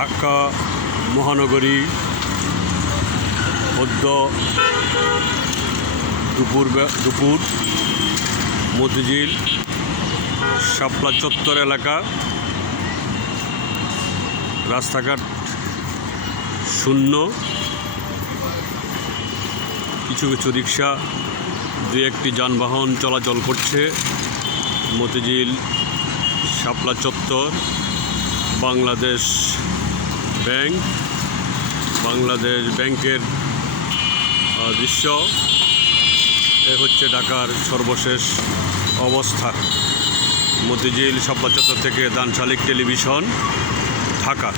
ঢাকা মহানগরী মধ্য দুপুর মতিঝিল শাপলা চত্বর এলাকা। রাস্তাঘাট শূন্য, কিছু কিছু রিক্সা, দু একটি যানবাহন চলাচল করছে। মতিঝিল শাপলা চত্বর, বাংলাদেশ ব্যাংকের দৃশ্য। এ হচ্ছে ঢাকার সর্বশেষ অবস্থা। মতিঝিল শাপলা চত্বর থেকে দান শালিক টেলিভিশন, ঢাকা।